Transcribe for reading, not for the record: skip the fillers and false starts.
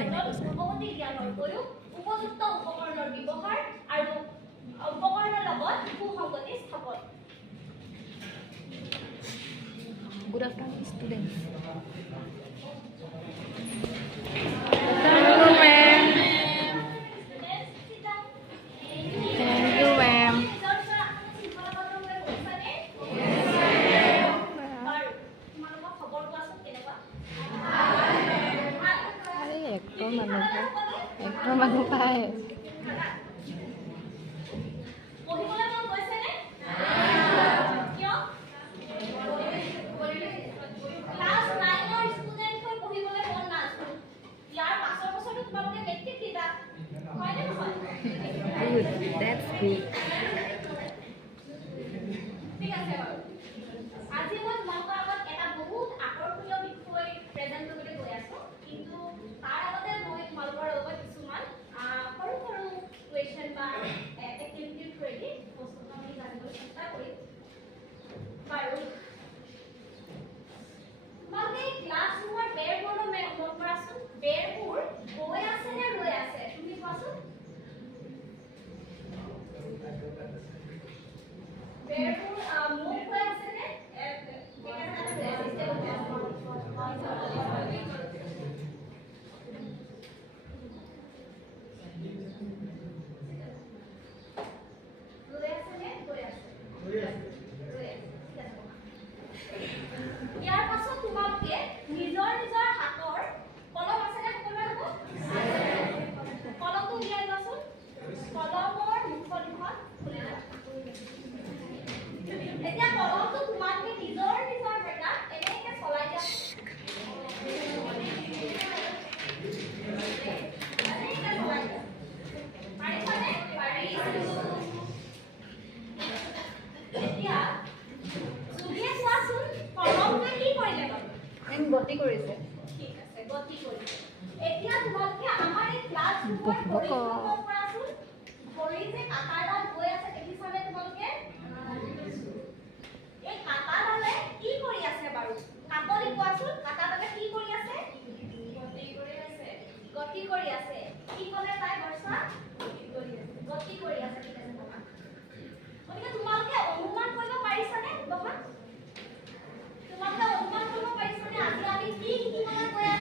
পূৰ্বৱৰ্তী জ্ঞানৰ উপৰিও উপযুক্ত উপকৰণৰ ব্যৱহাৰ আৰু উপকৰণৰ লগত সুসংগতি স্থাপন। Good afternoon, students. Ekor manuk pae. পঢ়িবলৈ মন গৈছে নে? কিয়? ক্লাছ 9 ৰ ষ্টুডেন্ট হৈ পঢ়িবলৈ মন নাছিল। ইয়াৰ পাছৰ বছৰটো তোমালোকে মেট্ৰিক দিবা। হয় নে নহয়? Good. That's good. ঠিক আছে বাৰু। আজি মই তোমালোকৰ আগত এটা বহুত আকৰ্ষণীয় বিষয় প্ৰেজেন্ট কৰিবলৈ গৈ আছো। কিন্তু তাৰ আগতে মই তোমালোকৰ লগত কিছুমান সৰু সৰু কুৱেশ্যন বা এক্টিভিটিৰ থ্ৰুৱেদি বস্তুটো আমি জানিবলৈ চেষ্টা কৰিম। বাৰু তোমালোকে ক্লাছৰুমৰ বেৰবোৰলৈ মন কৰাচোন। বেৰবোৰ গৈ আছে নে ৰৈ আছে তুমি কোৱাচোন? বেৰবোৰ মুভ হৈ আছে নে ইয়াৰ পাছত তোমালোকে নিজৰ নিজৰ হাতৰ কলম আছে নে সকলোৰে লগত? কলমটো উলিয়াই লোৱাচোন। কলমৰ মুখখন খুলি লোৱা। এতিয়া কলমটো তোমালোকে নিজৰ নিজৰ জেগাত এনেকৈ চলাই দিয়া। গতি কৰিছে। ঠিক আছে, গতি কৰিছে। এতিয়া তোমালোকে আমাৰ এই ক্লাছৰুমৰ কৰাচোন। ভৰি যে কাটাডাল গৈ আছে দেখিছানে তোমালোকে? এই কাটাডালে কি কৰি আছে বাৰু? কাকলি কোৱাচোন, কাটাডালে কি কৰি আছে? গতি কৰি আছে। গতি কৰি আছে। কি ক'লে তাই বৰ্ষা? গতি কৰি আছে। গতি কৰি আছে। ঠিক আছে বাবা। গতিকে তোমালোকে অনুমান কৰিব পাৰিছানে বাবা?